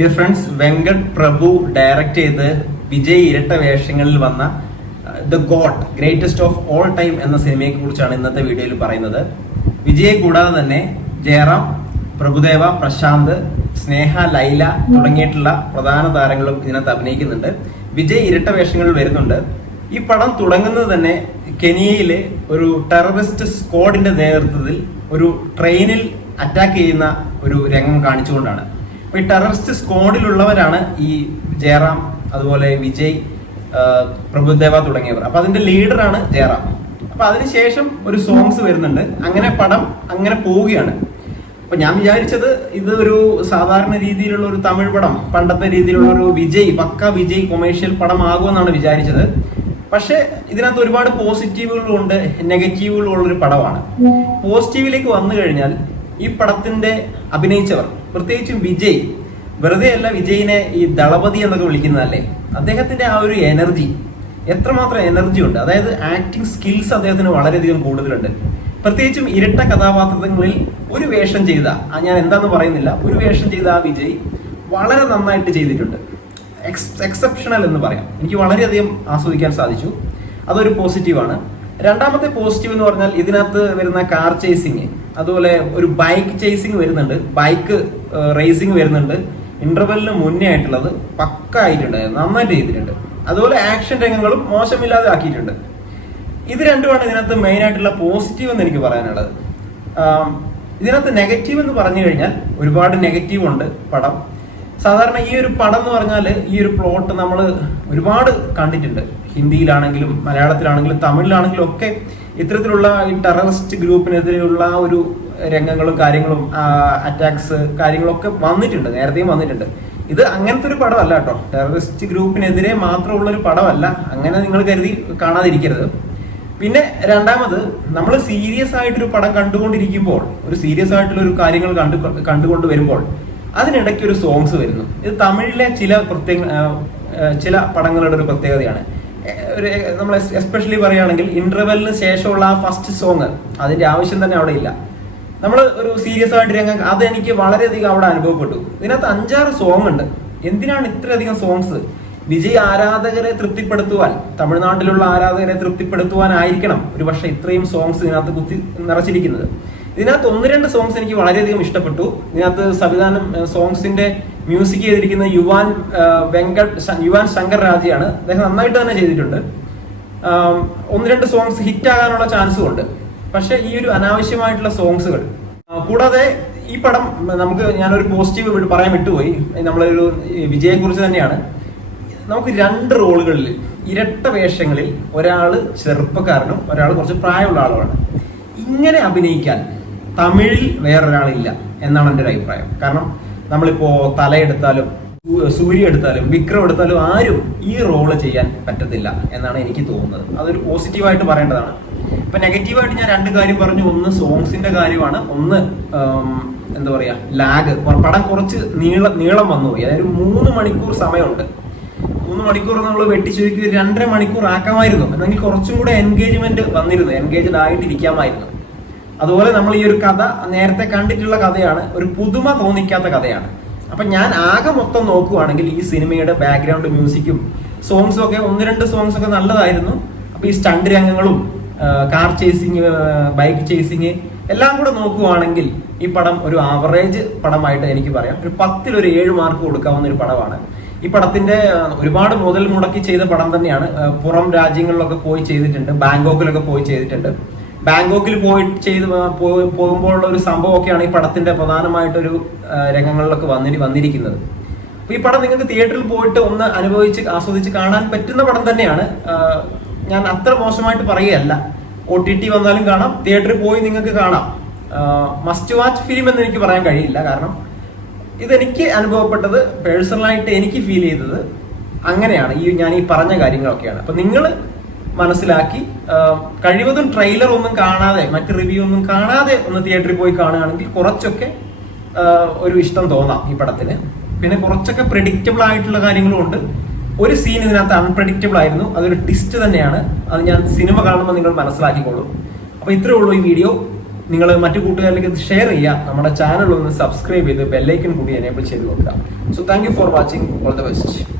Dear friends, Venkat പ്രഭു direct ചെയ്ത് വിജയ് ഇരട്ട വേഷങ്ങളിൽ വന്ന the God greatest of all time എന്ന സിനിമയെ കുറിച്ചാണ് ഇന്നത്തെ വീഡിയോയിൽ പറയുന്നത്. വിജയെ കൂടാതെ തന്നെ ജയറാം, പ്രഭുദേവ, പ്രശാന്ത്, സ്നേഹ, ലൈല തുടങ്ങിയിട്ടുള്ള പ്രധാന താരങ്ങളും ഇതിനകത്ത് അഭിനയിക്കുന്നുണ്ട്. വിജയ് ഇരട്ട വേഷങ്ങളിൽ വരുന്നുണ്ട്. ഈ പടം തുടങ്ങുന്നത് തന്നെ കെനിയയിലെ ഒരു ടെററിസ്റ്റ് സ്ക്വാഡിന്റെ നേതൃത്വത്തിൽ ഒരു ട്രെയിനിൽ അറ്റാക്ക് ചെയ്യുന്ന ഒരു രംഗം കാണിച്ചുകൊണ്ടാണ്. അപ്പൊ ഈ ടെററിസ്റ്റ് സ്ക്വാഡിലുള്ളവരാണ് ഈ ജയറാം, അതുപോലെ വിജയ്, പ്രഭുദേവ തുടങ്ങിയവർ. അപ്പൊ അതിന്റെ ലീഡറാണ് ജയറാം. അപ്പൊ അതിനുശേഷം ഒരു സോങ്സ് വരുന്നുണ്ട്. അങ്ങനെ പടം അങ്ങനെ പോവുകയാണ്. അപ്പൊ ഞാൻ വിചാരിച്ചത് ഇത് ഒരു സാധാരണ രീതിയിലുള്ള ഒരു തമിഴ് പടം, പണ്ടത്തെ രീതിയിലുള്ള ഒരു വിജയ്, പക്ക വിജയ് കൊമേഴ്ഷ്യൽ പടം ആകുമെന്നാണ് വിചാരിച്ചത്. പക്ഷെ ഇതിനകത്ത് ഒരുപാട് പോസിറ്റീവുകളും ഉണ്ട്, നെഗറ്റീവുകളും ഉള്ളൊരു പടമാണ്. പോസിറ്റീവിലേക്ക് വന്നു കഴിഞ്ഞാൽ ഈ പടത്തിന്റെ അഭിനയിച്ചവർ, പ്രത്യേകിച്ചും വിജയ്, വെറുതെ അല്ല വിജയിനെ ഈ ദളപതി എന്നൊക്കെ വിളിക്കുന്നതല്ലേ, അദ്ദേഹത്തിന്റെ ആ ഒരു എനർജി, എത്രമാത്രം എനർജി ഉണ്ട്. അതായത് ആക്ടിങ് സ്കിൽസ് അദ്ദേഹത്തിന് വളരെയധികം കൂടുതലുണ്ട്. പ്രത്യേകിച്ചും ഇരട്ട കഥാപാത്രങ്ങളിൽ ഒരു വേഷം ചെയ്ത, ഞാൻ എന്താന്ന് പറയുന്നില്ല, ഒരു വേഷം ചെയ്ത ആ വിജയ് വളരെ നന്നായിട്ട് ചെയ്തിട്ടുണ്ട്. എക്സെപ്ഷണൽ എന്ന് പറയാം. എനിക്ക് വളരെയധികം ആസ്വദിക്കാൻ സാധിച്ചു. അതൊരു പോസിറ്റീവാണ്. രണ്ടാമത്തെ പോസിറ്റീവ് എന്ന് പറഞ്ഞാൽ ഇതിനകത്ത് വരുന്ന കാർ ചേസിങ്, അതുപോലെ ഒരു ബൈക്ക് ചേസിങ് വരുന്നുണ്ട്, ബൈക്ക് റേസിങ് വരുന്നുണ്ട്. ഇന്റർവെല്ലിന് മുന്നേ ആയിട്ടുള്ളത് പക്ക ആയിട്ടുണ്ട്, നന്നായിട്ട് ചെയ്തിട്ടുണ്ട്. അതുപോലെ ആക്ഷൻ രംഗങ്ങളും മോശമില്ലാതെ ആക്കിയിട്ടുണ്ട്. ഇത് രണ്ടുമാണ് ഇതിനകത്ത് മെയിൻ ആയിട്ടുള്ള പോസിറ്റീവ് എന്ന് എനിക്ക് പറയാനുള്ളത്. ഇതിനകത്ത് നെഗറ്റീവ് എന്ന് പറഞ്ഞു കഴിഞ്ഞാൽ ഒരുപാട് നെഗറ്റീവ് ഉണ്ട് പടം. സാധാരണ ഈ ഒരു പടം എന്ന് പറഞ്ഞാൽ, ഈ ഒരു പ്ലോട്ട് നമ്മൾ ഒരുപാട് കണ്ടിട്ടുണ്ട്. ഹിന്ദിയിലാണെങ്കിലും മലയാളത്തിലാണെങ്കിലും തമിഴിലാണെങ്കിലും ഒക്കെ ഇത്തരത്തിലുള്ള ഈ ടെററിസ്റ്റ് ഗ്രൂപ്പിനെതിരെയുള്ള ഒരു രംഗങ്ങളും കാര്യങ്ങളും, അറ്റാക്സ് കാര്യങ്ങളൊക്കെ വന്നിട്ടുണ്ട്, നേരത്തെയും വന്നിട്ടുണ്ട്. ഇത് അങ്ങനത്തെ ഒരു പടമല്ല കേട്ടോ, ടെററിസ്റ്റ് ഗ്രൂപ്പിനെതിരെ മാത്രമുള്ള ഒരു പടമല്ല. അങ്ങനെ നിങ്ങൾ കരുതി കാണാതിരിക്കരുത്. പിന്നെ രണ്ടാമത്, നമ്മൾ സീരിയസ് ആയിട്ടൊരു പടം കണ്ടുകൊണ്ടിരിക്കുമ്പോൾ, ഒരു സീരിയസ് ആയിട്ടുള്ള ഒരു കാര്യങ്ങൾ കണ്ടുകൊണ്ട് വരുമ്പോൾ അതിനിടയ്ക്ക് ഒരു സോങ്സ് വരുന്നു. ഇത് തമിഴിലെ ചില പടങ്ങളുടെ ഒരു പ്രത്യേകതയാണ്. നമ്മൾ എസ്പെഷ്യലി പറയുകയാണെങ്കിൽ ഇന്റർവെല്ലിന് ശേഷമുള്ള ആ ഫസ്റ്റ് സോങ്, അതിന്റെ ആവശ്യം തന്നെ അവിടെ ഇല്ല. നമ്മൾ ഒരു സീരിയസ് ആയിട്ട് രംഗം, അതെനിക്ക് വളരെയധികം അവിടെ അനുഭവപ്പെട്ടു. ഇതിനകത്ത് 5-6 സോങ് ഉണ്ട്. എന്തിനാണ് ഇത്രയധികം സോങ്സ്? വിജയ് ആരാധകരെ തൃപ്തിപ്പെടുത്തുവാൻ, തമിഴ്നാട്ടിലുള്ള ആരാധകരെ തൃപ്തിപ്പെടുത്തുവാനായിരിക്കണം ഒരു പക്ഷെ ഇത്രയും സോങ്സ് ഇതിനകത്ത് കുത്തി നിറച്ചിരിക്കുന്നത്. ഇതിനകത്ത് 1-2 സോങ്സ് എനിക്ക് വളരെയധികം ഇഷ്ടപ്പെട്ടു. ഇതിനകത്ത് സംവിധാനം, സോങ്സിന്റെ മ്യൂസിക് ചെയ്തിരിക്കുന്ന യുവാൻ ശങ്കർ രാജയാണ്. അദ്ദേഹം നന്നായിട്ട് തന്നെ ചെയ്തിട്ടുണ്ട്. 1-2 സോങ്സ് ഹിറ്റ് ആകാനുള്ള ചാൻസും ഉണ്ട്. പക്ഷെ ഈ ഒരു അനാവശ്യമായിട്ടുള്ള സോങ്സുകൾ കൂടാതെ ഈ പടം ഞാനൊരു പോസിറ്റീവ് പറയാൻ വിട്ടുപോയി. നമ്മളൊരു വിജയെ കുറിച്ച് തന്നെയാണ്. നമുക്ക് 2 റോളുകളിൽ, ഇരട്ട വേഷങ്ങളിൽ, ഒരാള് ചെറുപ്പക്കാരനും ഒരാൾ കുറച്ച് പ്രായമുള്ള ആളുമാണ്. ഇങ്ങനെ അഭിനയിക്കാൻ തമിഴിൽ വേറൊരാളില്ല എന്നാണ് എൻ്റെ ഒരു അഭിപ്രായം. കാരണം നമ്മളിപ്പോ തലയെടുത്താലും, സൂര്യ എടുത്താലും, വിക്രം എടുത്താലും ആരും ഈ റോള് ചെയ്യാൻ പറ്റത്തില്ല എന്നാണ് എനിക്ക് തോന്നുന്നത്. അതൊരു പോസിറ്റീവായിട്ട് പറയേണ്ടതാണ്. ഇപ്പൊ നെഗറ്റീവായിട്ട് ഞാൻ 2 കാര്യം പറഞ്ഞു. ഒന്ന് സോങ്സിന്റെ കാര്യമാണ്, ഒന്ന് എന്താ പറയാ, ലാഗ്. പടം കുറച്ച് നീളം വന്നുപോയി. അതായത് 3 മണിക്കൂർ സമയമുണ്ട്. 3 മണിക്കൂർ നമ്മൾ വെട്ടിച്ചുരുക്കി 2.5 മണിക്കൂർ ആക്കാമായിരുന്നു. അല്ലെങ്കിൽ കുറച്ചും കൂടെ എൻഗേജ്മെന്റ് വന്നിരുന്നു, എൻഗേജ്ഡ് ആയിട്ടിരിക്കാമായിരുന്നു. അതുപോലെ നമ്മൾ ഈ ഒരു കഥ നേരത്തെ കണ്ടിട്ടുള്ള കഥയാണ്, ഒരു പുതുമ തോന്നിക്കാത്ത കഥയാണ്. അപ്പൊ ഞാൻ ആകെ മൊത്തം നോക്കുവാണെങ്കിൽ ഈ സിനിമയുടെ ബാക്ക്ഗ്രൗണ്ട് മ്യൂസിക്കും സോങ്സും ഒക്കെ, 1-2 സോങ്സ് ഒക്കെ നല്ലതായിരുന്നു. അപ്പൊ ഈ സ്റ്റണ്ട് രംഗങ്ങളും, കാർ ചേസിങ്, ബൈക്ക് ചേസിങ് എല്ലാം കൂടെ നോക്കുവാണെങ്കിൽ ഈ പടം ഒരു ആവറേജ് പടമായിട്ട് എനിക്ക് പറയാം. ഒരു 10-ൽ ഒരു 7 മാർക്ക് കൊടുക്കാവുന്ന ഒരു പടമാണ്. ഈ പടത്തിന്റെ ഒരുപാട് മുതൽ മുടക്കി ചെയ്ത പടം തന്നെയാണ്. പുറം രാജ്യങ്ങളിലൊക്കെ പോയി ചെയ്തിട്ടുണ്ട്, ബാങ്കോക്കിലൊക്കെ പോയി ചെയ്തിട്ടുണ്ട്. ബാങ്കോക്കിൽ പോകുമ്പോഴുള്ള ഒരു സംഭവമൊക്കെയാണ് ഈ പടത്തിന്റെ പ്രധാനമായിട്ടൊരു രംഗങ്ങളിലൊക്കെ വന്നിരിക്കുന്നത്. അപ്പൊ ഈ പടം നിങ്ങൾക്ക് തിയേറ്ററിൽ പോയിട്ട് ഒന്ന് അനുഭവിച്ച് ആസ്വദിച്ച് കാണാൻ പറ്റുന്ന പടം തന്നെയാണ്. ഞാൻ അത്ര മോശമായിട്ട് പറയുകയല്ല. OTT വന്നാലും കാണാം, തിയേറ്ററിൽ പോയി നിങ്ങൾക്ക് കാണാം. മസ്റ്റ് വാച്ച് ഫിലിം എന്ന് എനിക്ക് പറയാൻ കഴിയില്ല. കാരണം ഇതെനിക്ക് അനുഭവപ്പെട്ടത്, പേഴ്സണലായിട്ട് എനിക്ക് ഫീൽ ചെയ്തത് അങ്ങനെയാണ്. ഞാൻ ഈ പറഞ്ഞ കാര്യങ്ങളൊക്കെയാണ്. അപ്പൊ നിങ്ങൾ മനസ്സിലാക്കി കഴിവതും ട്രെയിലർ ഒന്നും കാണാതെ, മറ്റ് റിവ്യൂ ഒന്നും കാണാതെ ഒന്ന് തിയേറ്ററിൽ പോയി കാണുകയാണെങ്കിൽ കുറച്ചൊക്കെ ഒരു ഇഷ്ടം തോന്നാം ഈ പടത്തിന്. പിന്നെ കുറച്ചൊക്കെ പ്രെഡിക്റ്റബിൾ ആയിട്ടുള്ള കാര്യങ്ങളും ഉണ്ട്. ഒരു സീൻ ഇതിനകത്ത് അൺപ്രെഡിക്റ്റബിൾ ആയിരുന്നു, അതൊരു ട്വിസ്റ്റ് തന്നെയാണ്. അത് ഞാൻ സിനിമ കാണുമ്പോൾ നിങ്ങൾ മനസ്സിലാക്കിക്കോളൂ. അപ്പൊ ഇത്രേ ഉള്ളൂ ഈ വീഡിയോ. നിങ്ങൾ മറ്റു കൂട്ടുകാരിലേക്ക് ഇത് ഷെയർ ചെയ്യുക. നമ്മുടെ ചാനൽ ഒന്ന് സബ്സ്ക്രൈബ് ചെയ്ത് ബെല്ലൈക്കൺ കൂടി എനേബിൾ ചെയ്ത് നോക്കുക. So thank you for watching. All the best.